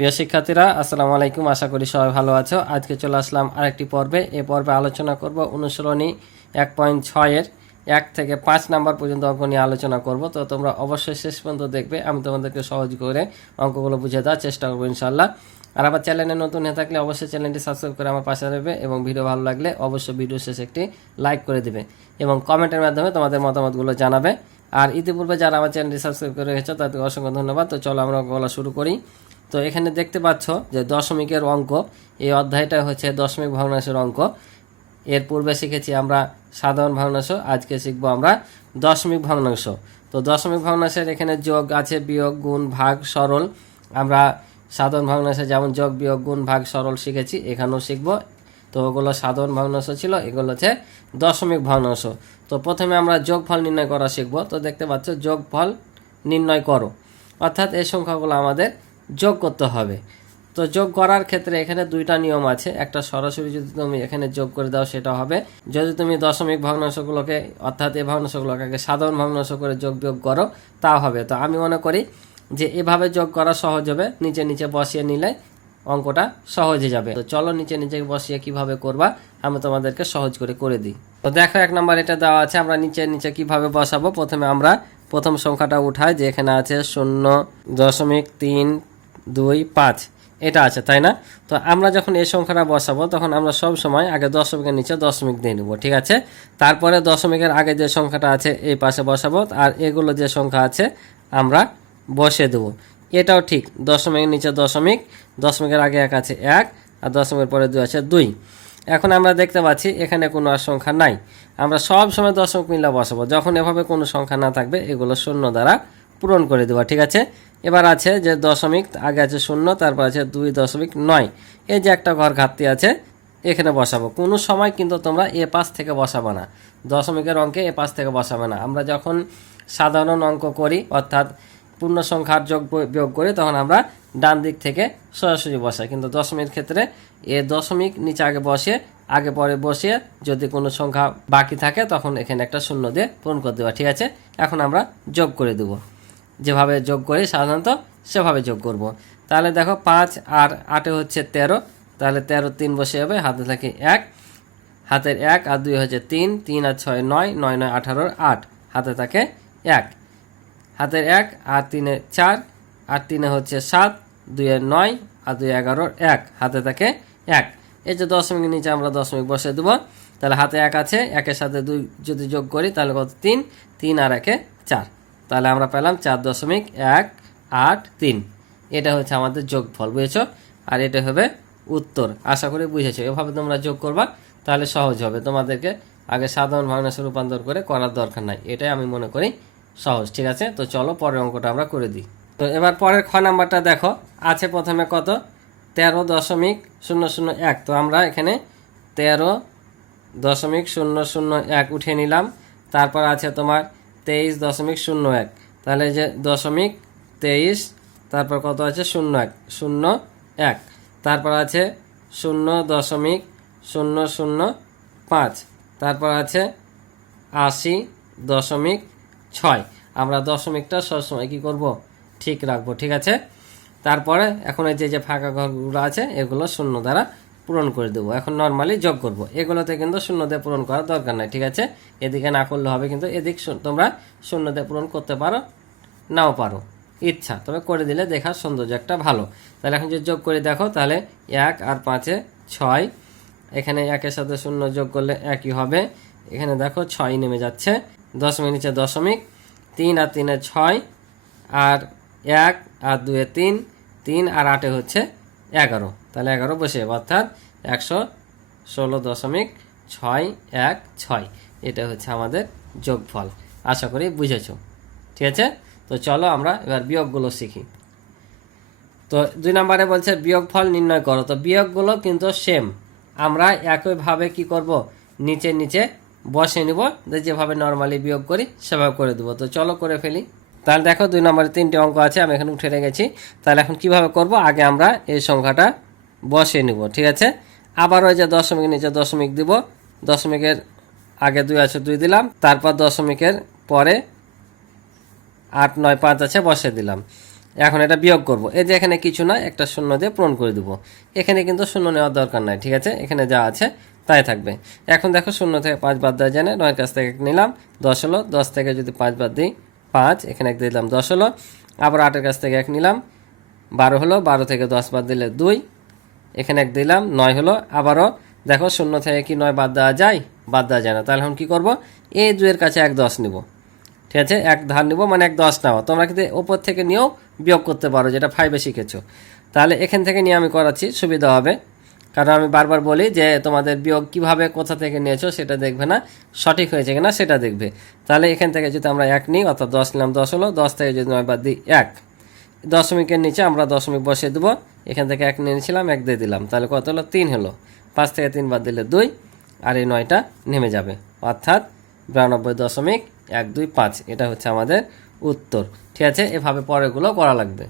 প্রিয় শিক্ষার্থীরা, আসসালামু আলাইকুম। আশা করি সবাই ভালো আছো। আজকে চলে আসলাম আরেকটি পর্বে। এই পর্বে আলোচনা করব অনুশীলনী 1.6 এর 1 থেকে 5 নাম্বার পর্যন্ত অঙ্ক নিয়ে আলোচনা করব। তো তোমরা অবশ্যই শেষ পর্যন্ত দেখবে। আমি তোমাদেরকে সহজ করে অঙ্কগুলো বুঝিয়ে দেওয়ার চেষ্টা করবো ইনশাল্লাহ। আর আমার চ্যানেলে নতুন হয়ে থাকলে অবশ্যই চ্যানেলটি সাবস্ক্রাইব করে আমার পাশে দেবে এবং ভিডিও ভালো লাগলে অবশ্যই ভিডিও শেষে একটি লাইক করে দেবে এবং কমেন্টের মাধ্যমে তোমাদের মতামতগুলো জানাবে। আর ইতিপূর্বে যারা আমার চ্যানেলটি সাবস্ক্রাইব করে রেখেছো তাদেরকে অসংখ্য ধন্যবাদ। তো চলো আমরা অঙ্কগুলো শুরু করি। তো এখানে দেখতে পাচ্ছ যে দশমিকের অঙ্ক, এই অধ্যায়টা হচ্ছে দশমিক ভগ্নাংশের অঙ্ক। এর পূর্বে শিখেছি আমরা সাধারণ ভগ্নাংশ, আজকে শিখবো আমরা দশমিক ভগ্নাংশ। তো দশমিক ভগ্নাংশের এখানে যোগ আছে, বিয়োগ, গুণ, ভাগ, সরল। আমরা সাধারণ ভগ্নাংশে যেমন যোগ, বিয়োগ, গুণ, ভাগ, সরল শিখেছি, এখানেও শিখবো। তো ওগুলো সাধারণ ভগ্নাংশ ছিল, এগুলো হচ্ছে দশমিক ভগ্নাংশ। তো প্রথমে আমরা যোগফল নির্ণয় করা শিখবো। তো দেখতে পাচ্ছ যোগফল নির্ণয় করো, অর্থাৎ এই সংখ্যাগুলো আমাদের যোগ করতে হবে। তো যোগ করার ক্ষেত্রে এখানে দুইটা নিয়ম আছে। একটা সরাসরি যদি তুমি এখানে যোগ করে দাও সেটা হবে, যদি তুমি দশমিক ভগ্নাংশগুলোকে অর্থাৎ এই ভগ্নাংশগুলোকে সাধারণ ভগ্নাংশ করে যোগ বিয়োগ করো তা হবে। তো আমি মনে করি যে এভাবে যোগ করা সহজ হবে, নিচে নিচে বসিয়ে নিলে অঙ্কটা সহজ হয়ে যাবে। তো চলো নিচে নিচে বসিয়ে কিভাবে করবা আমি তোমাদেরকে সহজ করে দিই। তো দেখো 1 নাম্বার এটা দেওয়া আছে, আমরা নিচে নিচে কিভাবে বসাবো। প্রথমে আমরা প্রথম সংখ্যাটা উঠাই, যে এখানে আছে 0.325 এটা আছে, তাই না? তো আমরা যখন এই সংখ্যাটা বসাবো তখন আমরা সব সময় আগে দশমিকের নিচে দশমিক দিয়ে নেব, ঠিক আছে? তারপরে দশমিকের আগে যে সংখ্যাটা আছে এই পাশে বসাবো, আর এগুলো যে সংখ্যা আছে আমরা বসে দেবো। এটাও ঠিক, দশমিকের নিচে দশমিক, দশমিকের আগে 1 আছে 1, আর দশমিকের পরে 2 আছে 2। এখন আমরা দেখতে পাচ্ছি এখানে কোনো আর সংখ্যা নাই, আমরা সব সময় দশমিক মিলে বসাবো। যখন এভাবে কোনো সংখ্যা না থাকবে এগুলো শূন্য দ্বারা পূরণ করে দেওয়া, ঠিক আছে? এবার আছে যে দশমিক আগে আছে 0, তারপর আছে 2.9, এই যে একটা ঘর ঘাটতি আছে এখানে বসাবো। কোনো সময় কিন্তু তোমরা এ পাশ থেকে বসাবো না, দশমিকের অঙ্কে এ পাশ থেকে বসাবে না। আমরা যখন সাধারণ অঙ্ক করি অর্থাৎ পূর্ণ সংখ্যার যোগ বিয়োগ করি তখন আমরা ডান দিক থেকে সরাসরি বসাই, কিন্তু দশমিকের ক্ষেত্রে এ দশমিক নিচে আগে বসে আগে পরে বসিয়ে যদি কোনো সংখ্যা বাকি থাকে তখন এখানে একটা শূন্য দিয়ে পূরণ করে দেওয়া, ঠিক আছে? এখন আমরা যোগ করে দেব, যেভাবে যোগ করি সাধারণত সেভাবে যোগ করব। তাহলে দেখো 5 আর 8 হচ্ছে 13, তাহলে 13 3 বসে যাবে, হাতে থাকে 1, হাতের 1 আর 2 হচ্ছে 3, 3 আর 6 9, 9 9 18 8, হাতে থাকে 1, হাতের 1 আর 3 4, আর 3 হচ্ছে 7, 2 9 আর 2 11 1, হাতে থাকে 1। এই যে দশমিকের নিচে আমরা দশমিক বসে দেবো, তাহলে হাতে 1 আছে, 1-এর সাথে 2 যদি যোগ করি তাহলে কত 3, 3 আর 1 4, তাহলে আমরা পেলাম 4.183। এটা হচ্ছে আমাদের যোগফল, বুঝেছো? আর এটা হবে উত্তর। আশা করি বুঝেছো। এভাবে তোমরা যোগ করবা তাহলে সহজ হবে, তোমাদেরকে আগে সাধারণ ভগ্নাংশে রূপান্তর করে করার দরকার নাই। এটাই আমি মনে করি সহজ, ঠিক আছে? তো চলো পরের অঙ্কটা আমরা করে দিই। তো এবার পরের খ নাম্বারটা দেখো, আছে প্রথমে কত 13.001। তো আমরা এখানে 13.001 উঠিয়ে নিলাম। তারপর আছে তোমার 23.01, তাহলে যে দশমিক 23, তারপর কত আছে 01, তারপর আছে 0.005, তারপর আছে 80.6। আমরা দশমিকটা সবসময় কি করব, ঠিক রাখবো, ঠিক আছে? তারপরে এখন এই যে ফাঁকা ঘরগুলো আছে এগুলো শূন্য দ্বারা পূরণ করে দেবো। এখন নর্মালি যোগ করব, এগুলোতে কিন্তু শূন্য দিয়ে পূরণ করার দরকার নাই, ঠিক আছে? এদিকে না করলে হবে, কিন্তু এদিক তোমরা শূন্য দিয়ে পূরণ করতে পারো, নাও পারো, ইচ্ছা, তবে করে দিলে দেখার সৌন্দর্য একটা ভালো। তাহলে এখন যে যোগ করে দেখো, তাহলে 1 আর 5 6, এখানে 1-এর সাথে 0 যোগ করলে 1ই হবে। এখানে দেখো 6 নেমে যাচ্ছে, দশমিক নিচে দশমিক, 3 আর 3 6, আর 1 আর 2 3, 3 আর 8 হচ্ছে 11, তাহলে 11 বসে, অর্থাৎ 116.616। এটা হচ্ছে আমাদের যোগফল। আশা করি বুঝেছো, ঠিক আছে? তো চলো আমরা এবার বিয়োগগুলো শিখি। তো 2 নম্বরে বলছে বিয়োগফল নির্ণয় করো। তো বিয়োগগুলো কিন্তু সেম, আমরা একইভাবে কি করব, নিচে নিচে বসে নিব, যেভাবে নর্মালি বিয়োগ করি সেভাবে করে দেবো। তো চলো করে ফেলি। তাহলে দেখো 2 নম্বরে 3টি অঙ্ক আছে, আমি এখানে উঠে রেখেছি। তাহলে এখন কিভাবে করব, আগে আমরা এই সংখ্যাটা বসিয়ে নিব, ঠিক আছে? আবার ওই যে দশমিকের নিচে দশমিক দিব, দশমিকের আগে 2 আছে 2 দিলাম, তারপর দশমিকের পরে 8 9 5 আছে বসিয়ে দিলাম। এখন এটা বিয়োগ করব। এই যে এখানে কিছু না, একটা শূন্য দিয়ে পূরণ করে দেবো। এখানে কিন্তু শূন্য নেওয়ার দরকার নাই, ঠিক আছে, এখানে যা আছে তাই থাকবে। এখন দেখো শূন্য থেকে 5 বাদ দেওয়া যায় না, 9 কাছ থেকে 1 নিলাম, 10 হলো, 10 থেকে যদি 5 বাদ দিই 5, এখানে 1 দিয়ে দিলাম, 10 হলো। আবার 8 কাছ থেকে 1 নিলাম, 12 হলো, 12 থেকে 10 বাদ দিলে 2, এখানে 1 দিলাম, 9 হলো। আবারও দেখো শূন্য থেকে কি 9 বাদ দেওয়া যায়? বাদ দেওয়া যায় না। তাহলে এখন কী করবো? এই 2 এর কাছে 1 10 নিব, ঠিক আছে, 1 ধার নিব, মানে 1 10 নাও। তোমরা কিন্তু ওপর থেকে নিয়েও বিয়োগ করতে পারো, যেটা 5-এ শিখেছো। তাহলে এখান থেকে নিয়ে আমি করাচ্ছি, সুবিধা হবে। কারণ আমি বারবার বলি যে তোমাদের বিয়োগ কিভাবে কোথা থেকে নিয়েছো সেটা দেখবে না, সঠিক হয়েছে কিনা সেটা দেখবে। তাহলে এখান থেকে যদি আমরা 1 নিই, অর্থাৎ 10 নিলাম, 10 হলো, 10 থেকে যদি 9 বাদ দিই 1, দশমিকের নিচে আমরা দশমিক বসিয়ে দেবো। এখান থেকে 1 নিয়েছিলাম, 1 দিয়ে দিলাম, তাহলে কত হলো? 3 হলো। 5 থেকে 3 বাদ দিলে 2, আর এই 9টা নেমে যাবে, অর্থাৎ 92.125। এটা হচ্ছে আমাদের উত্তর, ঠিক আছে। এভাবে পরেরগুলো করা লাগবে।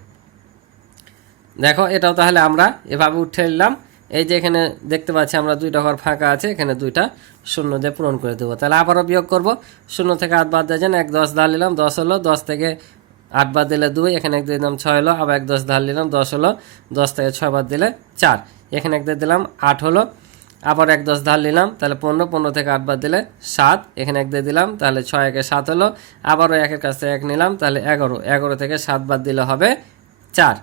দেখো এটাও তাহলে আমরা এভাবে উঠে নিলাম। এই যে এখানে দেখতে পাচ্ছি আমরা 2টা ঘর ফাঁকা আছে, এখানে 2টা শূন্য দিয়ে পূরণ করে দেবো। তাহলে আবারও বিয়োগ করব। 0 থেকে 8 বাদ দিয়ে যান, 1 10 ধার নিলাম, 10 হলো, 10 থেকে 8 বাদ দিলে 2, এখানে 1 দিয়ে দিলাম, 6 হলো, আবার 1 10 ধার নিলাম, 10 হলো, 10 থেকে 6 বাদ দিলে 4, এখানে 1 দিয়ে দিলাম, 8 হলো, আবার 1 10 ধার নিলাম, তাহলে 15, 15 থেকে 8 বাদ দিলে 7, এখানে 1 দিয়ে দিলাম, তাহলে 6 1 7 হলো, আবারও 1 কাছ থেকে 1 নিলাম, তাহলে 11, 11 থেকে 7 বাদ দিলে হবে 4,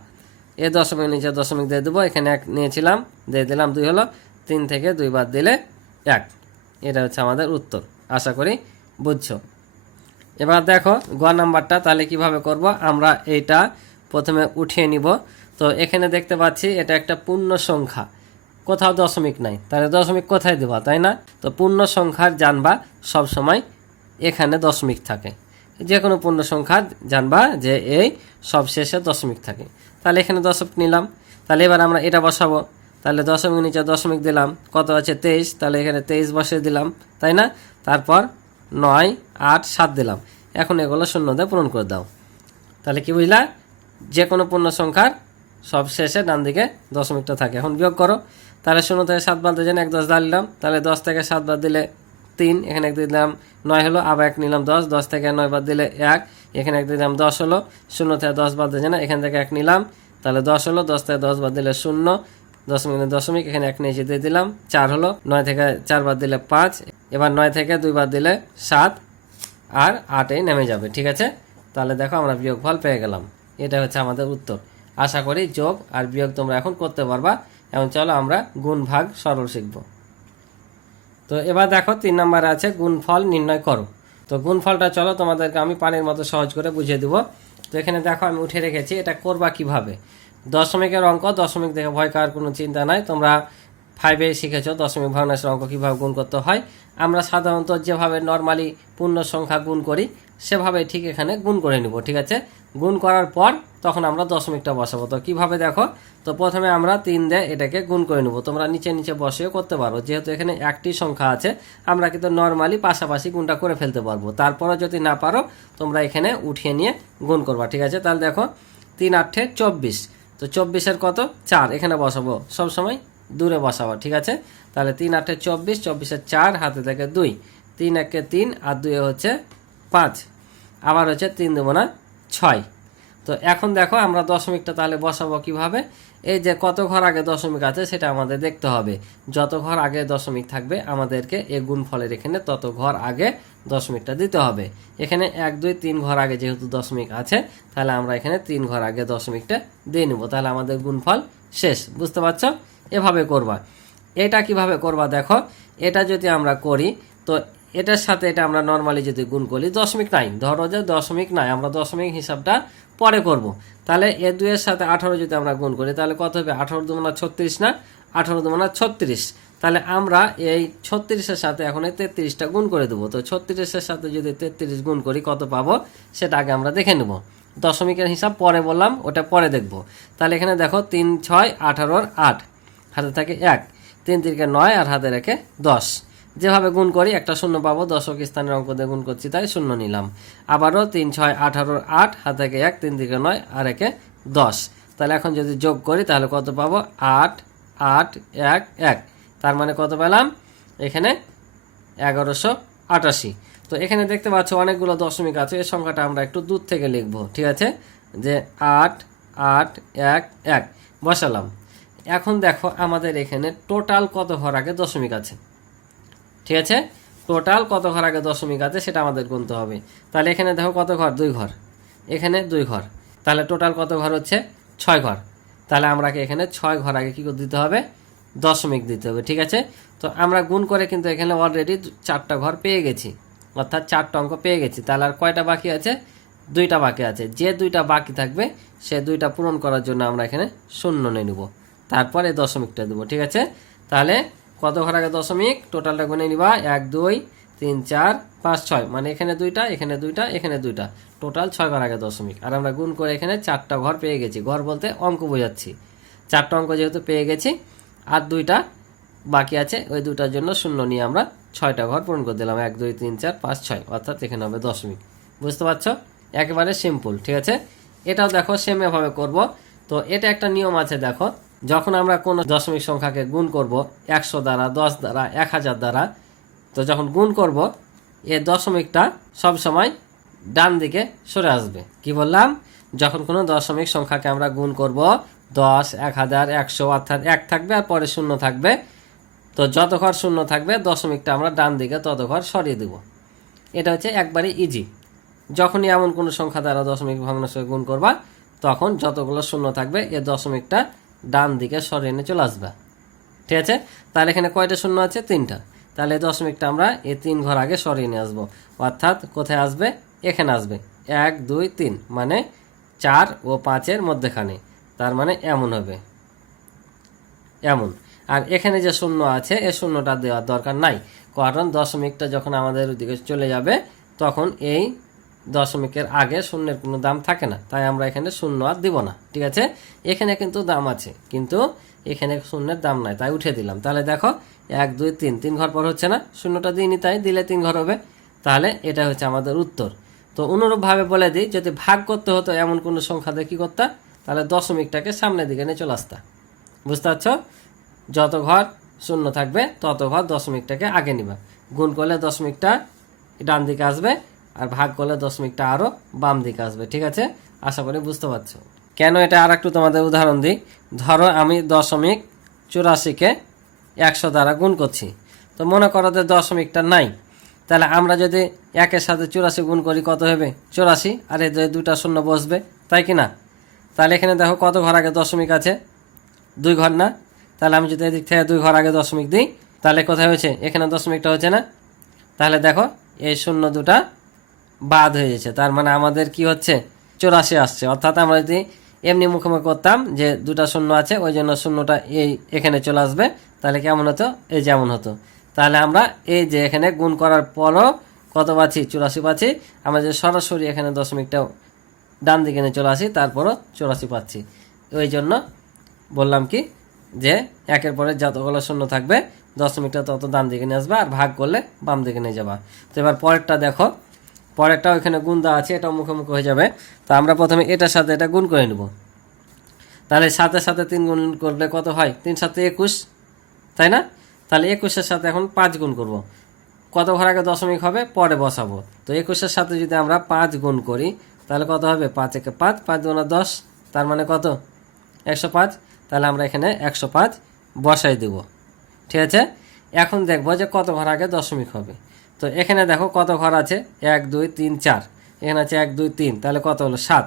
এ দশমিক নিচে দশমিক দিয়ে দেবো, এখানে 1 নিয়েছিলাম, দিয়ে দিলাম, 2 হলো, 3 থেকে 2 বাদ দিলে 1। এটা হচ্ছে আমাদের উত্তর, আশা করি বুঝছো। এবার দেখো গ নাম্বারটা তাহলে কিভাবে করব। আমরা এইটা প্রথমে উঠিয়ে নিব। তো এখানে দেখতে পাচ্ছি এটা একটা পূর্ণ সংখ্যা, কোথাও দশমিক নাই, তাহলে দশমিক কোথায় দেবা, তাই না? তো পূর্ণ সংখ্যার জানবা সব সময় এখানে দশমিক থাকে, যে কোনো পূর্ণ সংখ্যা জানবা যে এই সব শেষে দশমিক থাকে। তাহলে এখানে দশমিক নিলাম, তাহলে এবার আমরা এটা বসাবো। তাহলে দশমিক নিচে দশমিক দিলাম, কত আছে 23, তাহলে এখানে 23 বসিয়ে দিলাম, তাই না? তারপর 9 8 7 দিলাম। এখন এগুলো শূন্য দিয়ে পূরণ করে দাও। তাহলে কি বুঝলা? যে কোনো পূর্ণ সংখ্যার সব শেষে ডান দিকে দশমিকটা থাকে। এখন বিয়োগ করো। তাহলে 0 থেকে 7 বাদ দিয়ে 1 10 দিলাম, তাহলে 10 থেকে 7 বাদ দিলে 3, এখানে 1 দিলাম, 9 হলো, আবার 1 নিলাম, 10, 10 থেকে 9 বাদ দিলে 1, এখানে 1 দিলাম, 10 হলো, 0 থেকে 10 বাদ দিয়ে না, এখান থেকে 1 নিলাম, তাহলে 10 হলো, 10 থেকে 10 বাদ দিলে 0, দশমিক দশমিক, এখানে 1 নিচে দিয়ে দিলাম, 4 হলো, 9 থেকে 4 বাদ দিলে 5, এবার 9 থেকে 2 বাদ দিলে 7, আর 8 নেমে যাবে, ঠিক আছে। তাহলে দেখো আমরা বিয়োগফল পেয়ে গেলাম। এটা হচ্ছে আমাদের উত্তর। আশা করি যোগ আর বিয়োগ তোমরা এখন করতে পারবা। এখন চলো আমরা গুণ ভাগ সরল শিখব। তো এবার দেখো 3 নম্বরে আছে গুণফল নির্ণয় করো। তো গুণফলটা চলো তোমাদেরকে আমি পানির মতো সহজ করে বুঝিয়ে দেবো। তো এখানে দেখো আমি উঠে রেখেছি, এটা করবা কিভাবে। দশমিকের অঙ্ক, দশমিক দেখে ভয় করার কোনো চিন্তা নাই। তোমরা 5-এ শিখেছো দশমিক ভগ্নাংশের অঙ্ক কীভাবে গুণ করতে হয়। আমরা সাধারণত যেভাবে নর্মালি পূর্ণ সংখ্যা গুণ করি সেভাবে ঠিক এখানে গুণ করে নিব, ঠিক আছে। গুণ করার পর তখন আমরা দশমিকটা বসাবো। তো কীভাবে দেখো, তো প্রথমে আমরা 3 দিয়ে এটাকে গুণ করে নেব। তোমরা নিচে নিচে বসেও করতে পারো, যেহেতু এখানে একটি সংখ্যা আছে আমরা কিন্তু নর্মালি পাশাপাশি গুণটা করে ফেলতে পারবো। তারপরে যদি না পারো তোমরা এখানে উঠিয়ে নিয়ে গুণ করবা, ঠিক আছে। তাহলে দেখো 3 8 24, তো 24-এর কত 4, এখানে বসাবো, সবসময় দূরে বসাবো, ঠিক আছে। তাহলে 3 8 24, 24-এর 4, হাতে থেকে 2, 3 1 3 আর 2 হচ্ছে 5, আবার হচ্ছে 3 2 6। তো এখন দেখো আমরা দশমিকটা তাহলে বসাবো কিভাবে। এই যে কত ঘর আগে দশমিক আছে সেটা আমাদের দেখতে হবে। যত ঘর আগে দশমিক থাকবে আমাদেরকে এই গুণফলের এখানে তত ঘর আগে দশমিকটা দিতে হবে। এখানে 1 2 3 ঘর আগে যেহেতু দশমিক আছে, তাহলে আমরা এখানে 3 ঘর আগে দশমিকটা দিয়ে নেব। তাহলে আমাদের গুণফল শেষ, বুঝতে পারছো? এভাবে করবা। এটা কিভাবে করবা দেখো, এটা যদি আমরা করি তো এটার সাথে এটা আমরা নর্মালি যদি গুণ করি, দশমিক নাই, ধরো যে দশমিক নাই, আমরা দশমিক হিসাবটা পরে করব। তাহলে এ 2 এর সাথে 18 যদি আমরা গুণ করি তাহলে কত হবে? 18 2 36 না, 18 2 36। তাহলে আমরা এই 36-এর সাথে এখন এই 33টা গুণ করে দেবো। তো 36-এর সাথে যদি 33 গুণ করি কত পাবো সেটা আগে আমরা দেখে নেব। দশমিকের হিসাব পরে বললাম, ওটা পরে দেখব। তাহলে এখানে দেখো 3 6 18 8, হাতে থাকে 1, 3 3 9 আর হাতে রেখে 10। যেভাবে গুণ করি একটা শূন্য পাবো, দশক স্থানের অঙ্ক দিয়ে গুণ করছি তাই শূন্য নিলাম। আবারও 3 6 18 8, হাতে থেকে 1, 3 3 9 আর একে 10। তাহলে এখন যদি যোগ করি তাহলে কত পাবো? 8 8 1 1, তার মানে কত পেলাম? এখানে 1188। তো এখানে দেখতে পাচ্ছ অনেকগুলো দশমিক আছে, এই সংখ্যাটা আমরা একটু দূর থেকে লিখবো, ঠিক আছে। যে 8 8 1 1 বসালাম। এখন দেখো আমাদের এখানে টোটাল কত ঘর আগে দশমিক আছে, ঠিক আছে, টোটাল কত ঘর আগে দশমিক আছে সেটা আমাদের গুনতে হবে। তাহলে এখানে দেখো কত ঘর, 2 ঘর, এখানে 2 ঘর, তাহলে টোটাল কত ঘর হচ্ছে 6 ঘর। তাহলে আমরাকে এখানে 6 ঘর আগে কী করে দিতে হবে, দশমিক দিতে হবে, ঠিক আছে। তো আমরা গুণ করে কিন্তু এখানে অলরেডি 4টা ঘর পেয়ে গেছি, অর্থাৎ 4টা অঙ্ক পেয়ে গেছি। তাহলে আর কয়টা বাকি আছে, 2টা বাকি আছে। যে 2টা বাকি থাকবে সে 2টা পূরণ করার জন্য আমরা এখানে 0 নিয়ে নেব, তারপরে দশমিকটা দেবো, ঠিক আছে। তাহলে কত ঘর আগে দশমিক, টোটালটা গুনে নিবা 1 2 3 4 5 6, মানে এখানে 2টা, এখানে 2টা, এখানে 2টা, টোটাল 6 ঘর আগে দশমিক। আর আমরা গুণ করে এখানে 4টা ঘর পেয়ে গেছি, ঘর বলতে অঙ্ক বোঝাচ্ছি। 4টা অঙ্ক যেহেতু পেয়ে গেছি, আর 2টা বাকি আছে, ওই 2টার জন্য 0 নিয়ে আমরা 6টা ঘর পূরণ করে দিলাম, 1 2 3 4 5 6, অর্থাৎ এখানে হবে দশমিক। বুঝতে পারছো, একেবারে সিম্পল, ঠিক আছে। এটাও দেখো সেম এভাবে করব। তো এটা একটা নিয়ম আছে, দেখো যখন আমরা কোনো দশমিক সংখ্যাকে গুণ করব 100 দ্বারা, 10 দ্বারা, 1000 দ্বারা, তো যখন গুণ করব এই দশমিকটা সব সময় ডান দিকে সরে আসবে। কি বললাম, যখন কোনো দশমিক সংখ্যাকে আমরা গুণ করব 10 1000 100, অর্থাৎ 1 থাকবে আর পরে 0 থাকবে, তো যত ঘর 0 থাকবে দশমিকটা আমরা ডান দিকে তত ঘর সরিয়ে দেব। এটা হচ্ছে একবারে ইজি। যখনই এমন কোনো সংখ্যা দ্বারা দশমিক ভগ্নাংশে গুণ করবা তখন যতগুলো 0 থাকবে এই দশমিকটা ডান দিকে সরিয়ে এনে চলে আসবে, ঠিক আছে। তাহলে এখানে কয়টা 0 আছে, 3টা। তাহলে এই দশমিকটা আমরা এই 3 ঘর আগে সরিয়ে নিয়ে আসবো, অর্থাৎ কোথায় আসবে, এখানে আসবে 1 2 3, মানে 4 ও 5-এর মধ্যেখানে, তার মানে এমন হবে, এমন। আর এখানে যে 0 আছে এই 0টা দেওয়ার দরকার নাই, কারণ দশমিকটা যখন আমাদের ওইদিকে চলে যাবে তখন এই দশমিকের আগে শূন্যের কোনো দাম থাকে না, তাই আমরা এখানে 0 আর দিব না, ঠিক আছে। এখানে কিন্তু দাম আছে, কিন্তু এখানে শূন্যের দাম নাই, তাই উঠে দিলাম। তাহলে দেখো 1 2 3, 3 ঘর পর হচ্ছে না, 0টা দিইনি, তাই দিলে 3 ঘর হবে। তাহলে এটা হচ্ছে আমাদের উত্তর। তো অনুরূপভাবে বলে দিই, যদি ভাগ করতে হতো এমন কোনো সংখ্যা দিয়ে কী করতা, তাহলে দশমিকটাকে সামনের দিকে নিয়ে চলে আসতা। বুঝতে পারছো, যত ঘর 0 থাকবে তত ঘর দশমিকটাকে আগে নিবা, গুণ করলে দশমিকটা ডান দিকে আসবে, আর ভাগ করলে দশমিকটা আরও বাম দিকে আসবে, ঠিক আছে। আশা করি বুঝতে পারছো। কেন এটা আর একটু তোমাদের উদাহরণ দিই। ধরো আমি 0.84-কে 100 দ্বারা গুণ করছি, তো মনে করো যে দশমিকটা নাই, তাহলে আমরা যদি 1-এর সাথে 84 গুণ করি কত হবে, 84, আর এই 2টা 0 বসবে, তাই কি না। তাহলে এখানে দেখো কত ঘর আগে দশমিক আছে, 2 ঘর না। তাহলে আমি যদি এদিক থেকে 2 ঘর আগে দশমিক দিই, তাহলে কোথায় হয়েছে, এখানে দশমিকটা হচ্ছে না। তাহলে দেখো এই 0 দুটা বাদ হয়ে যাচ্ছে, তার মানে আমাদের কি হচ্ছে, 84 আসছে। অর্থাৎ আমরা যদি এমনি মুখোমুখি করতাম যে 2টা 0 আছে, ওই জন্য 0টা এই এখানে চলে আসবে, তাহলে কেমন হতো, এই যেমন হতো। তাহলে আমরা এই যে এখানে গুণ করার পরও কত পাচ্ছি, 84 পাচ্ছি। আমরা যে সরাসরি এখানে দশমিকটা ডান দিকে নিয়ে চলে আসি, তারপরও 84 পাচ্ছি। ওই জন্য বললাম কি, যে 1-এর পরে যতগুলো 0 থাকবে দশমিকটা তত ডান দিকে নিয়ে আসবে, আর ভাগ করলে বাম দিকে নিয়ে যাবা। তো এবার পরেরটা দেখো, পরেরটাও এখানে গুণ দেওয়া আছে, এটাও মুখোমুখি হয়ে যাবে। তো আমরা প্রথমে এটার সাথে এটা গুণ করে নেব। তাহলে 7-এর সাথে 3 গুণ করলে কত হয়, 3 7 21, তাই না। তাহলে 21-এর সাথে এখন 5 গুণ করব, কত ঘর আগে দশমিক হবে পরে বসাবো। তো 21-এর সাথে যদি আমরা 5 গুণ করি তাহলে কত হবে, 5 একে 5, 5 2 10, তার মানে কত, 105। তাহলে আমরা এখানে 105 বসাই দেব, ঠিক আছে। এখন দেখবো যে কত ঘর আগে দশমিক হবে। তো এখানে দেখো কত ঘর আছে, 1 2 3 4, এখানে আছে 1 2 3, তাহলে কত হলো 7,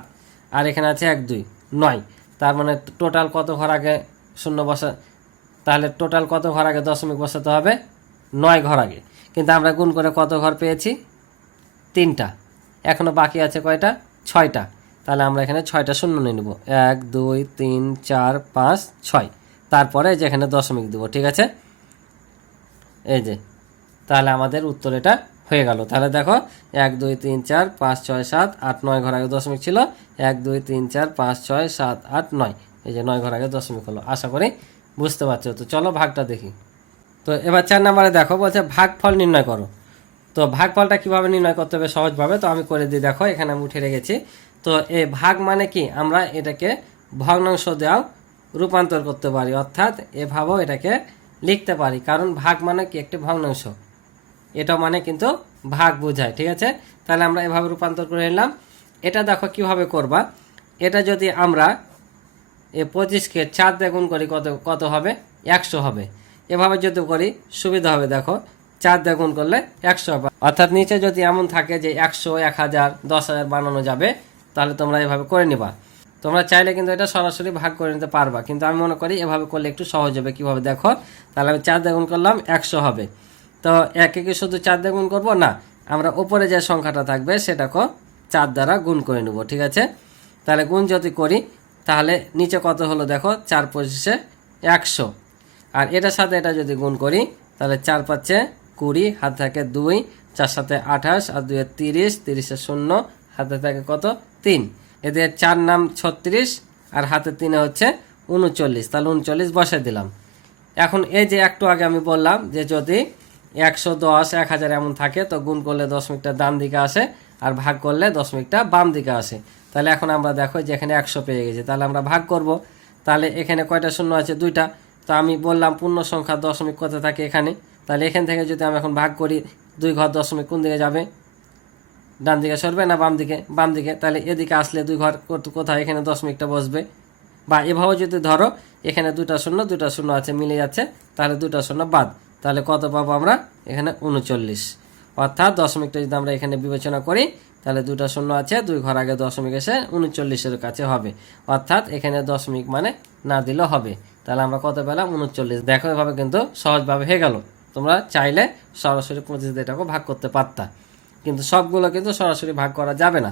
আর এখানে আছে 1 2 9, তার মানে টোটাল কত ঘর আগে 0 বসা, তাহলে টোটাল কত ঘর আগে দশমিক বসাতে হবে, 9 ঘর আগে। কিন্তু আমরা গুণ করে কত ঘর পেয়েছি, 3টা, এখনও বাকি আছে কয়টা, 6টা। তাহলে আমরা এখানে 6টা 0 নিয়ে নেব, 1 2 3 4 5 6, তারপরে যেখানে দশমিক দেবো, ঠিক আছে। এই যে, তাহলে আমাদের উত্তর এটা হয়ে গেল। তাহলে দেখো 1 2 3 4 5 6 7 8 9 ঘর আগে দশমিক ছিল, 1 2 3 4 5 6 7 8 9, এই যে 9 ঘর আগে দশমিক হলো। আশা করি বুঝতে পারছো। তো চলো ভাগটা দেখি। তো এবার 4 নম্বরে দেখো, বলছে ভাগফল নির্ণয় করো। তো ভাগফলটা কিভাবে নির্ণয় করতে হবে সহজভাবে, তো আমি করে দিই। দেখো এখানে আমি উঠে রেখেছি। তো এই ভাগ মানে কি, আমরা এটাকে ভগ্নাংশ দেওয়াও রূপান্তর করতে পারি, অর্থাৎ এভাবেও এটাকে লিখতে পারি, কারণ ভাগ মানে কি একটি ভগ্নাংশ, এটা মানে কিন্তু ভাগ বোঝায়, ঠিক আছে। তাহলে আমরা এভাবে রূপান্তর করে নিলাম। এটা দেখো কিভাবে করবা, এটা যদি আমরা এই 25কে 4 দিয়ে গুণ করি কত কত হবে 100 হবে। এভাবে যদি করি সুবিধা হবে, দেখো 4 দিয়ে গুণ করলে 100 হবে। অর্থাৎ নিচে যদি এমন থাকে যে 100, 1000, 10,000 বানানো যাবে, তাহলে তোমরা এভাবে করে নিবা। তোমরা চাইলে কিন্তু এটা সরাসরি ভাগ করে নিতে পারবা, কিন্তু আমি মনে করি এভাবে করলে একটু সহজ হবে। কীভাবে দেখো, তাহলে আমি 4 দিয়ে গুণ করলাম 100 হবে। তো একে কি শুধু 4 দিয়ে গুণ করবো না, আমরা উপরে যে সংখ্যাটা থাকবে সেটাকে 4 দ্বারা গুণ করে নেব, ঠিক আছে। তাহলে গুণ যদি করি তাহলে নিচে কত হলো দেখো, 4 25 100, আর এটার সাথে এটা যদি গুণ করি তাহলে 4 5 20, হাত থাকে 2, 4 7 28, আর 2 30, 30 শূন্য, হাতে থাকে কত 3, এদের 4 নাম 36, আর হাতে 3 হচ্ছে 39, তাহলে 39 বসে দিলাম। এখন এই যে একটু আগে আমি বললাম যে যদি 110, 1000 এমন থাকে তো গুণ করলে দশমিকটা ডান দিকে আসে, আর ভাগ করলে দশমিকটা বাম দিকে আসে। তাহলে এখন আমরা দেখো যে এখানে 100 পেয়ে গেছে, তাহলে আমরা ভাগ করব। তাহলে এখানে কয়টা শূন্য আছে, 2টা। তো আমি বললাম পূর্ণ সংখ্যা দশমিক কত থাকে এখানে, তাহলে এখান থেকে যদি আমি এখন ভাগ করি 2 ঘর দশমিক কোন দিকে যাবে, ডান দিকে সরবে না বাম দিকে, বাম দিকে। তাহলে এদিকে আসলে 2 ঘর কোথায়, এখানে দশমিকটা বসবে। বা এভাবে যদি ধরো এখানে 2টা শূন্য আছে মিলে যাচ্ছে, তাহলে 2টা শূন্য বাদ, তাহলে কত পাবো আমরা এখানে 39। অর্থাৎ দশমিকটা যদি আমরা এখানে বিবেচনা করি তাহলে 2টা শূন্য আছে, 2 ঘর আগে দশমিক এসে 39-এর কাছে হবে। অর্থাৎ এখানে দশমিক মানে না দিলেও হবে। তাহলে আমরা কত পেলাম 39। দেখো এভাবে কিন্তু সহজভাবে হয়ে গেল। তোমরা চাইলে সরাসরি 25 দিয়ে এটাকে ভাগ করতে পারতা, কিন্তু সবগুলো কিন্তু সরাসরি ভাগ করা যাবে না।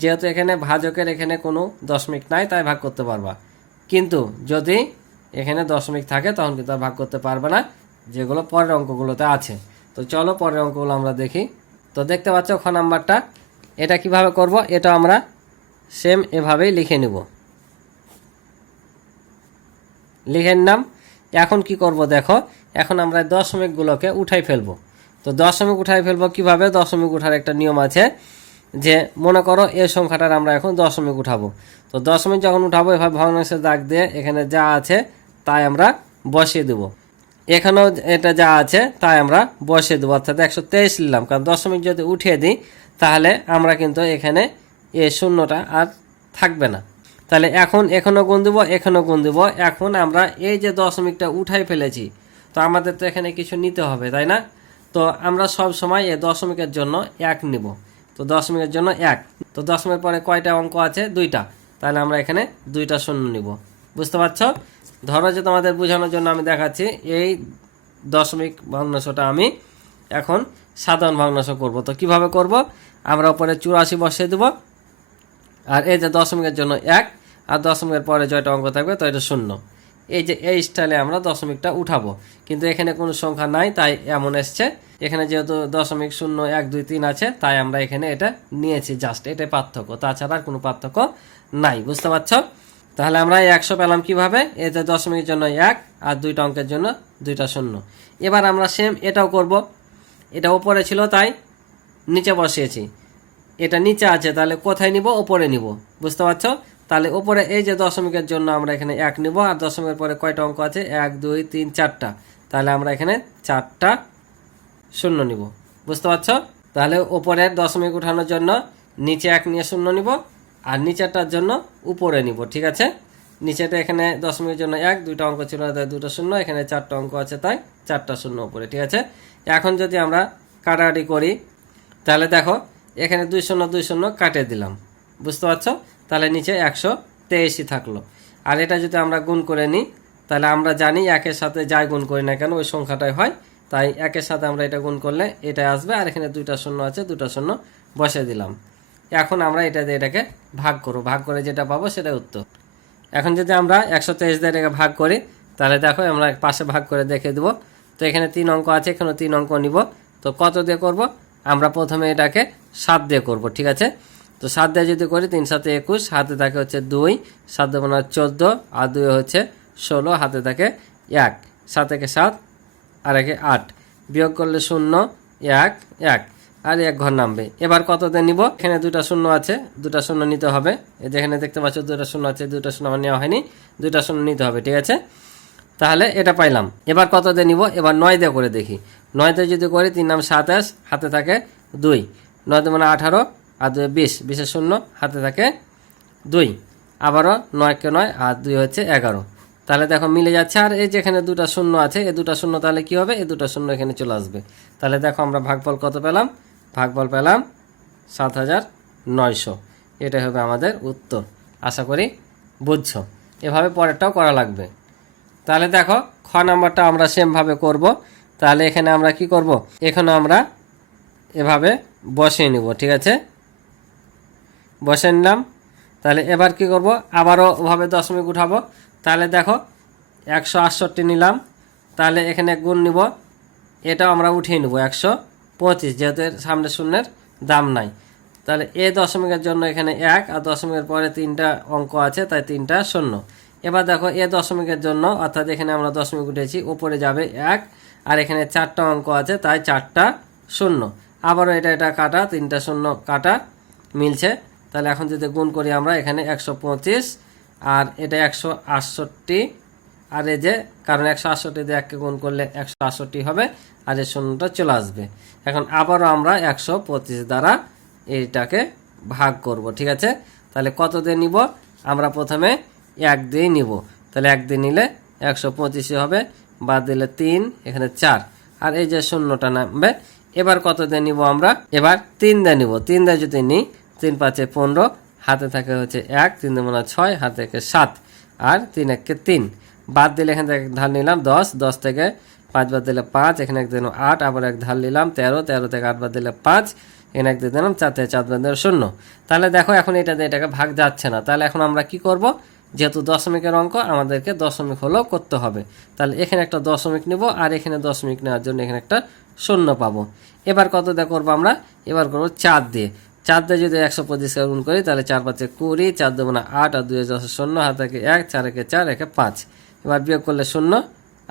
যেহেতু এখানে ভাজকের এখানে কোনো দশমিক নাই তাই ভাগ করতে পারবা, কিন্তু যদি এখানে দশমিক থাকে তখন কিন্তু আর ভাগ করতে পারবে না, যেগুলো পরের অঙ্কগুলোতে আছে। তো চলো পরের অঙ্কগুলো আমরা দেখি। তো দেখতে পাচ্ছ খ নাম্বারটা, এটা কিভাবে করব, এটা আমরা সেম এভাবেই লিখে নিব, লিখে নিলাম। এখন কি করব দেখো, এখন আমরা দশমিকগুলোকে উঠাই ফেলবো। তো দশমিক উঠাই ফেলবো কিভাবে, দশমিক উঠার একটা নিয়ম আছে যে মনে করো এই সংখ্যাটার আমরা এখন দশমিক উঠাবো। তো দশমিক যখন উঠাবো এভাবে ভগ্নাংশের দাগ দিয়ে এখানে যা আছে তাই আমরা বসিয়ে দেব। এখানেও এটা যা আছে তাই আমরা বসিয়ে দেবো, অর্থাৎ 123 নিলাম, কারণ দশমিক যদি উঠিয়ে দিই তাহলে আমরা কিন্তু এখানে এই শূন্যটা আর থাকবে না। তাহলে এখন এখানেও গুণ দেবো, এখানেও গুণ দেবো। এখন আমরা এই যে দশমিকটা উঠাই ফেলেছি, তো আমাদের তো এখানে কিছু নিতে হবে তাই না। তো আমরা সব সময় এই দশমিকের জন্য 1 নিব। তো দশমিকের জন্য 1, তো দশমিকের পরে কয়টা অঙ্ক আছে, 2টা, তাহলে আমরা এখানে 2টা শূন্য নিব। বুঝতে পারছো? ধরো যে তোমাদের বোঝানোর জন্য আমি দেখাচ্ছি, এই দশমিক ভগ্নাংশটা আমি এখন সাধারণ ভগ্নাংশ করব। তো কিভাবে করব, আমরা উপরে 84 বসিয়ে দেব, আর এই যে দশমিকের জন্য 1, আর দশমিকের পরে জয়টা অঙ্ক থাকবে তো এটা 0। এই যে এই স্টাইলে আমরা দশমিকটা উঠাবো, কিন্তু এখানে কোনো সংখ্যা নাই তাই এমন এসছে। এখানে যেহেতু দশমিক 0 1 2 3 আছে তাই আমরা এখানে এটা নিয়েছি, জাস্ট এটাই পার্থক্য, তাছাড়া আর কোনো পার্থক্য নাই। বুঝতে পারছ? তাহলে আমরা 100 পেলাম কিভাবে, এই যে দশমিকের জন্য 1 আর 2টা অঙ্কের জন্য 2টা শূন্য। এবার আমরা সেম এটাও করব। এটা উপরে ছিল তাই নিচে বসিয়েছি, এটা নিচে আছে তাহলে কোথায় নিব, ওপরে নিব। বুঝতে পারছো? তাহলে উপরে এই যে দশমিকের জন্য আমরা এখানে 1 নিব, আর দশমিকের পরে কয়টা অঙ্ক আছে, 1 2 3 4টা, তাহলে আমরা এখানে 4টা শূন্য নিব। বুঝতে পারছো? তাহলে উপরের দশমিক উঠানোর জন্য নিচে 1 নিয়ে শূন্য নিব, আর নিচেরটার জন্য উপরে নিব। ঠিক আছে? নিচেটা এখানে দশমিকের জন্য 1, 2টা অঙ্ক ছিল তাই 2টা শূন্য, এখানে 4টা অঙ্ক আছে তাই 4টা শূন্য উপরে। ঠিক আছে? এখন যদি আমরা কাটাকাটি করি তাহলে দেখো এখানে 2 শূন্য 2 শূন্য কাটিয়ে দিলাম। বুঝতে পারছো? তাহলে নিচে 123 থাকলো। আর এটা যদি আমরা গুণ করে নিই তাহলে আমরা জানি 1-এর সাথে যাই গুণ করি না কেন ওই সংখ্যাটাই হয়, তাই 1-এর সাথে আমরা এটা গুণ করলে এটাই আসবে, আর এখানে 2টা শূন্য আছে 2টা শূন্য বসিয়ে দিলাম। এখন আমরা এটা দিয়ে এটাকে ভাগ করব, ভাগ করে যেটা পাবো সেটাই উত্তর। এখন যদি আমরা 123 দিয়ে এটাকে ভাগ করি তাহলে দেখো আমরা পাশে ভাগ করে দেখে দেবো। তো এখানে 3 অঙ্ক আছে, এখানে 3 অঙ্ক নিব। তো কত দিয়ে করব, আমরা প্রথমে এটাকে 7 দিয়ে করব। ঠিক আছে? তো 7 দিয়ে যদি করি 3 7 21, হাতে থাকে হচ্ছে 2, 7 2 14, আর 2 হচ্ছে 16, হাতে থাকে 1, 7 1 7, আর 1 8, বিয়োগ করলে 0 1 1, আর 1 ঘর নামবে। এবার কত দিয়ে নিব, এখানে 2টা শূন্য আছে, 2টা শূন্য নিতে হবে। এই যেখানে দেখতে পাচ্ছ 2টা শূন্য আছে, 2টা শূন্য আমার নেওয়া হয়নি, 2টা শূন্য নিতে হবে। ঠিক আছে? তাহলে এটা পাইলাম। এবার কত দিয়ে নিব, এবার 9 দিয়ে করে দেখি। 9 দিয়ে যদি করি 3 নাম 27, হাতে থাকে 2, 9 2 18, আর 2 20, 20 শূন্য, হাতে থাকে 2, আবারও 9 কে 9 আর 2 হচ্ছে 11। তাহলে দেখো মিলে যাচ্ছে। আর এই যেখানে দুটা শূন্য আছে, এই দুটা শূন্য তাহলে কি হবে, এই দুটা শূন্য এখানে চলে আসবে। তাহলে দেখো আমরা ভাগফল কত পেলাম, ভাগফল পেলাম 7900। এটাই হবে আমাদের উত্তর। আশা করি বুঝছো। এভাবে পরেরটাও করা লাগবে। তাহলে দেখো খ নাম্বারটা আমরা সেমভাবে করব। তাহলে এখানে আমরা কি করব, এখানে আমরা এভাবে বসিয়ে নিব, ঠিক আছে, বসে নিলাম। তাহলে এবার কি করব, আবারও ওভাবে দশমিক উঠাবো। তাহলে দেখো 168 নিলাম, তাহলে এখানে গুণ নিব, এটাও আমরা উঠিয়ে নেব 125, যেহেতু এর সামনে শূন্যের দাম নাই। তাহলে এ দশমিকের জন্য এখানে 1, আর দশমিকের পরে 3টা অঙ্ক আছে, তাই 3টা শূন্য। এবার দেখো এ দশমিকের জন্য, অর্থাৎ এখানে আমরা দশমিক উঠেছি, উপরে যাবে 1, আর এখানে 4টা অঙ্ক আছে, তাই 4টা শূন্য। আবারও এটা কাটা, 3টা শূন্য কাটা, মিলছে। তাহলে এখন যদি গুণ করি আমরা, এখানে 125 আর এটা 168, আর এই যে কারণ 168 দিয়ে 1কে গুণ করলে 168 হবে, আর এই শূন্যটা চলে আসবে। এখন আবারও আমরা 125 দ্বারা এইটাকে ভাগ করব, ঠিক আছে। তাহলে কত দিয়ে নিব, আমরা প্রথমে 1 দিয়ে নিব। তাহলে 1 দিয়ে নিলে 125 হবে, বাদ দিলে 3, এখানে 4, আর এই যে শূন্যটা নামবে। এবার কত দিয়ে নিব আমরা, এবার 3 দিয়ে নিব। 3 দিয়ে যদি নিই, 3 5 15, হাতে থাকে হচ্ছে 1, 3 2 6, হাতে থেকে 7, আর 3 1 3, বাদ দিলে এখান থেকে ধার নিলাম 10, 10 থেকে 5 বাদ দিলে 5, এখানে 1 দিলাম 8, আবার 1 ধার নিলাম 13, 13 থেকে 8 বাদ দিলে 5, এখানে 1 দিয়ে দিলাম 4 থেকে 4 বাদ দিলে 0। তাহলে দেখো এখন এটা দিয়ে এটাকে ভাগ যাচ্ছে না। তাহলে এখন আমরা কি করব, যেহেতু দশমিকের অঙ্ক আমাদেরকে দশমিক হলেও করতে হবে। তাহলে এখানে একটা দশমিক নেব, আর এখানে দশমিক নেওয়ার জন্য এখানে একটা শূন্য পাবো। এবার কত দিয়ে করবো আমরা, এবার করবো 4 দিয়ে। 4 দিয়ে যদি 125 গুণ করি, তাহলে 4 5 20, 4 2 8, আর 2 10 শূন্য, হাত থেকে 1, 4 1 4, 1 5। এবার বিয়োগ করলে 0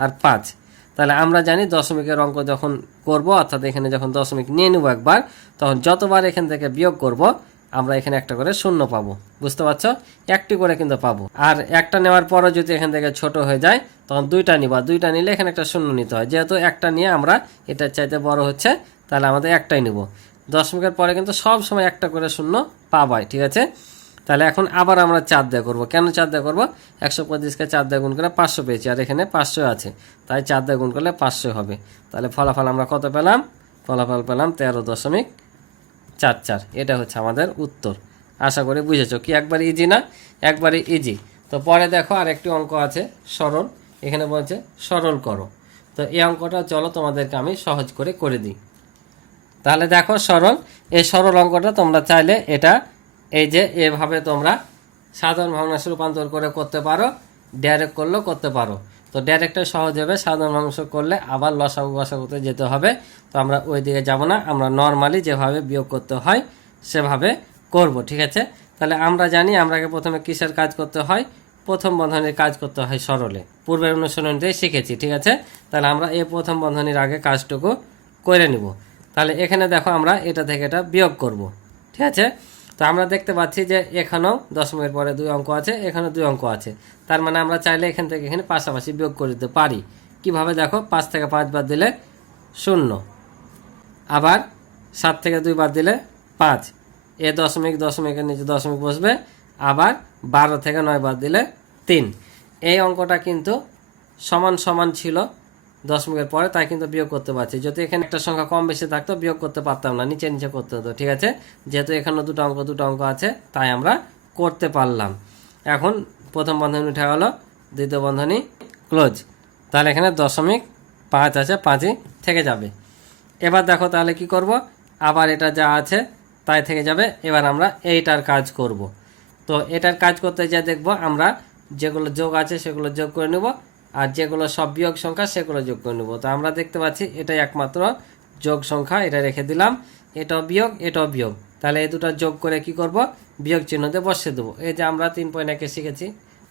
আর 5। তাহলে আমরা জানি দশমিকের অঙ্ক যখন করব, অর্থাৎ এখানে যখন দশমিক নিয়ে নেব একবার, তখন যতবার এখান থেকে বিয়োগ করব, আমরা এখানে একটা করে শূন্য পাবো। বুঝতে পারছো, একটি করে কিন্তু পাবো। আর একটা নেওয়ার পরও যদি এখান থেকে ছোট হয়ে যায়, তখন 2টা নিবা। 2টা নিলে এখানে একটা শূন্য নিতে হয়। যেহেতু একটা নিয়ে আমরা এটার চাইতে বড় হচ্ছে, তাহলে আমাদের একটাই নিব। দশমিকের পরে কিন্তু সব সময় একটা করে শূন্য পাবাই, ঠিক আছে। তাহলে এখন আবার আমরা 4 দিয়ে করবো। কেন 4 দিয়ে করবো, 125কে 4 দিয়ে গুণ করে 500 পেয়েছি, আর এখানে 500 আছে, তাই 4 দিয়ে গুণ করলে 500 হবে। তাহলে ফলাফল আমরা কত পেলাম, ফলাফল পেলাম 13.44। এটা হচ্ছে আমাদের উত্তর। আশা করি বুঝেছো। কি একবার ইজি না, একবারে ইজি। তো পরে দেখো আর একটি অঙ্ক আছে সরল, এখানে বলছে সরল করো। তো এই অঙ্কটা চলো তোমাদেরকে আমি সহজ করে দিই। তাহলে দেখো সরল, এই সরল অঙ্কটা তোমরা চাইলে এটা এই যে এভাবে তোমরা সাধারণ ভগ্নাংশে রূপান্তর করে করতে পারো, ডাইরেক্ট করলেও করতে পারো। তো ডাইরেক্টটা সহজ হবে, সাধারণ ভগ্নাংশ করলে আবার লসাগু গসাগুতে যেতে হবে। তো আমরা ওই দিকে যাব না, আমরা নর্মালি যেভাবে বিয়োগ করতে হয় সেভাবে করব, ঠিক আছে। তাহলে আমরা জানি আমরাকে প্রথমে কিসের কাজ করতে হয়, প্রথম বন্ধনীর কাজ করতে হয় সরলে, পূর্বের অনুশীলনীতে শিখেছি, ঠিক আছে। তাহলে আমরা এই প্রথম বন্ধনীর আগে কাজটুকু করে নিব। তাহলে এখানে দেখো আমরা এটা থেকে এটা বিয়োগ করব, ঠিক আছে। তো আমরা দেখতে পাচ্ছি যে এখানেও দশমিকের পরে 2 অঙ্ক আছে, এখানে 2 অঙ্ক আছে। তার মানে আমরা চাইলে এখান থেকে এখানে পাশাপাশি বিয়োগ করে দিতে পারি। কিভাবে দেখো, 5 থেকে 5 বাদ দিলে 0, আবার 7 থেকে 2 বাদ দিলে 5, এ দশমিকের নিচে দশমিক বসবে, আবার 12 থেকে 9 বাদ দিলে 3। এই অঙ্কটা কিন্তু সমান সমান ছিল দশমিকের পরে, তাই কিন্তু বিয়োগ করতে পারছি। যদি এখানে একটা সংখ্যা কম বেশি থাকতো বিয়োগ করতে পারতাম না, নিচে নিচে করতে হতো, ঠিক আছে। যেহেতু এখানে দুটো অঙ্ক আছে, তাই আমরা করতে পারলাম। এখন প্রথম বন্ধনী উঠে গেল, দ্বিতীয় বন্ধনী ক্লোজ। তাহলে এখানে 0.5 আছে, 5ই থেকে যাবে। এবার দেখো তাহলে কি করব, আবার এটা যা আছে তাই থেকে যাবে। এবার আমরা এইটার কাজ করব। তো এটার কাজ করতে যা দেখব, আমরা যেগুলো যোগ আছে সেগুলো যোগ করে নেব, আর যেগুলো সব বিয়োগ সংখ্যা সেগুলো যোগ করে নেব। তো আমরা দেখতে পাচ্ছি এটাই একমাত্র যোগ সংখ্যা, এটা রেখে দিলাম। এটাও বিয়োগ, এটাও বিয়োগ। তাহলে এই দুটো যোগ করে কি করব, বিয়োগ চিহ্নতে বসিয়ে দেবো। এই যে আমরা 3.1 শিখেছি,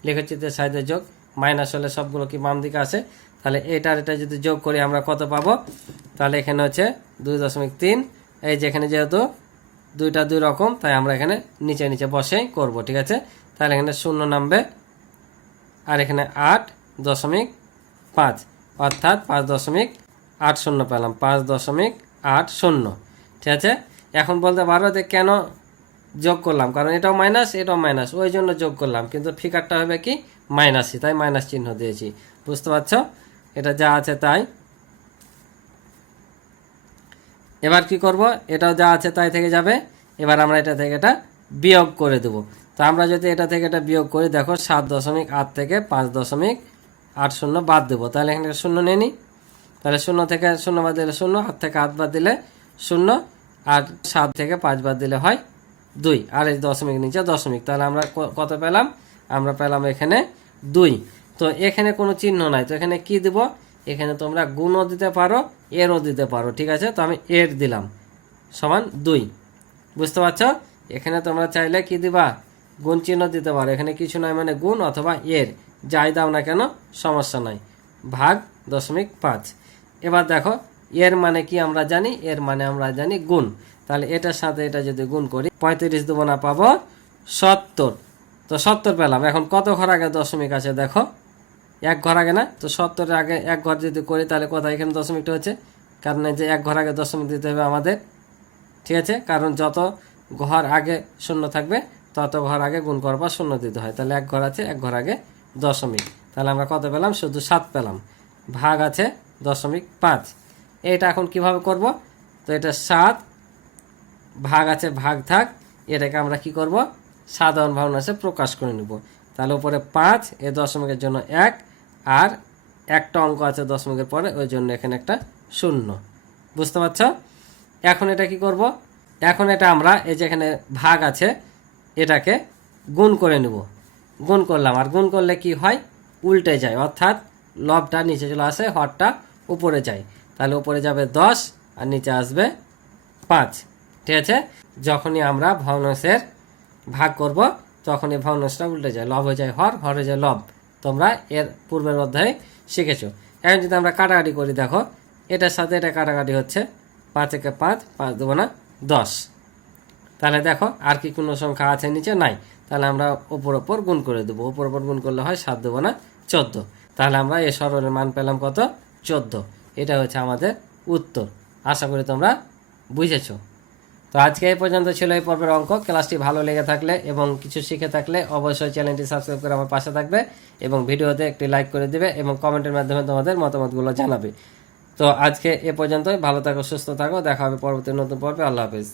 লেখচিত্রের সাহায্যে যোগ, মাইনাস হলে সবগুলো কি বাম দিকে আসে। তাহলে এটা যদি যোগ করি আমরা কত পাবো, তাহলে এখানে হচ্ছে 2.3। এই যেখানে যেহেতু দুইটা 2 রকম, তাই আমরা এখানে নিচে নিচে বসেই করব, ঠিক আছে। তাহলে এখানে 0 নামবে, আর এখানে 8.5, অর্থাৎ 5.80 পেলাম, 5.80, ঠিক আছে। এখন বলতে পারো যে কেন যোগ করলাম, কারণ এটাও মাইনাস এটাও মাইনাস, ওই জন্য যোগ করলাম, কিন্তু ফিগারটা হবে কি মাইনাসই, তাই মাইনাস চিহ্ন দিয়েছি। বুঝতে পারছো? এটা যা আছে তাই। এবার কি করব, এটাও যা আছে তাই থেকে যাবে। এবার আমরা এটা থেকে এটা বিয়োগ করে দেব। তো আমরা যদি এটা থেকে এটা বিয়োগ করি, দেখো 7.8 থেকে 5.80 বাদ দেবো, তাহলে এখানে শূন্য নিয়ে নিই। তাহলে 0 থেকে 0 বাদ দিলে 0, 8 থেকে 8 বাদ দিলে 0, আর 7 থেকে 5 বাদ দিলে হয় 2, আর এই দশমিক নিচে দশমিক। তাহলে আমরা কত পেলাম? আমরা পেলাম এখানে 2। তো এখানে কোনো চিহ্ন নাই, তো এখানে কি দিব? এখানে তোমরা গুণও দিতে পারো, এরও দিতে পারো, ঠিক আছে? তো আমি এর দিলাম সমান 2। বুঝতে পারছো? এখানে তোমরা চাইলে কি দিবা? গুণ চিহ্ন দিতে পারো, এখানে কিছু নয় মানে গুণ অথবা এর, যাই দাও না কেন সমস্যা নাই, ভাগ 0.5। এবার দেখো এর মানে কি আমরা জানি, এর মানে আমরা জানি গুণ। তাহলে এটার সাথে এটা যদি গুণ করি, 35 দেবো না, পাবো 70। তো 70 পেলাম। এখন কত ঘর আগে দশমিক আছে দেখো, 1 ঘর আগে না? তো 70 আগে 1 ঘর যদি করি, তাহলে কোথায় এখানে দশমিকটা হচ্ছে, কারণ এই যে 1 ঘর আগে দশমিক দিতে হবে আমাদের, ঠিক আছে? কারণ যত ঘর আগে শূন্য থাকবে তত ঘর আগে গুণ করবা শূন্য দিতে হয়। তাহলে 1 ঘর আছে, 1 ঘর আগে দশমিক। তাহলে আমরা কত পেলাম? শুধু 7 পেলাম। ভাগ আছে 0.5। এটা এখন কিভাবে করব? তো এটা 7 ভাগ আছে ভাগ থাক, এটাকে আমরা কি করব? সাধারণ ভগ্নাংশে প্রকাশ করে নেব। তাহলে উপরে 5, এ দশমিকের জন্য 1, আর একটা অঙ্ক আছে দশমিকের পরে, ওই জন্য এখানে একটা 0। বুঝতে পারছ? এখন এটা কি করব? এখন এটা আমরা এই যে এখানে ভাগ আছে, এটাকে গুণ করে নেব। গুণ করলাম, আর গুণ করলে কি হয়? উল্টে যায়, অর্থাৎ লবটা নিচে চলে আসে, হরটা উপরে যায়। তাহলে উপরে যাবে 10 আর নিচে আসবে 5, ঠিক আছে? যখনই আমরা ভগ্নাংশের ভাগ করব, তখনই ভগ্নাংশটা উল্টে যায়, লব হয়ে যায় হর, হর হয়ে যায় লব। তোমরা এর পূর্বের অধ্যায়ে শিখেছো। এখন যদি আমরা কাটাকাটি করি, দেখো এটার সাথে এটা কাটাকাটি হচ্ছে, 5 একে 5, 5 দেবো না 10। তাহলে দেখো আর কি কোনো সংখ্যা আছে নিচে? নাই। তাহলে আমরা ওপর গুণ করে দেবো, ওপর গুণ করলে হয় 7 দেবো না 14। তাহলে আমরা এই সরলের মান পেলাম কত? 14। এটা হচ্ছে আমাদের উত্তর। আশা করি তোমরা বুঝেছো। তো আজকে এই পর্যন্ত ছিল এই পর্বের অঙ্ক। ক্লাসটি ভালো লেগে থাকলে এবং কিছু শিখে থাকলে অবশ্যই চ্যানেলটি সাবস্ক্রাইব করে আমার পাশে থাকবে এবং ভিডিওতে একটি লাইক করে দিবে এবং কমেন্টের মাধ্যমে তোমাদের মতামতগুলো জানাবে। তো আজকে এ পর্যন্তই। ভালো থাকো, সুস্থ থাকো, দেখা হবে পরবর্তী নতুন পর্বে। আল্লাহ হাফেজ।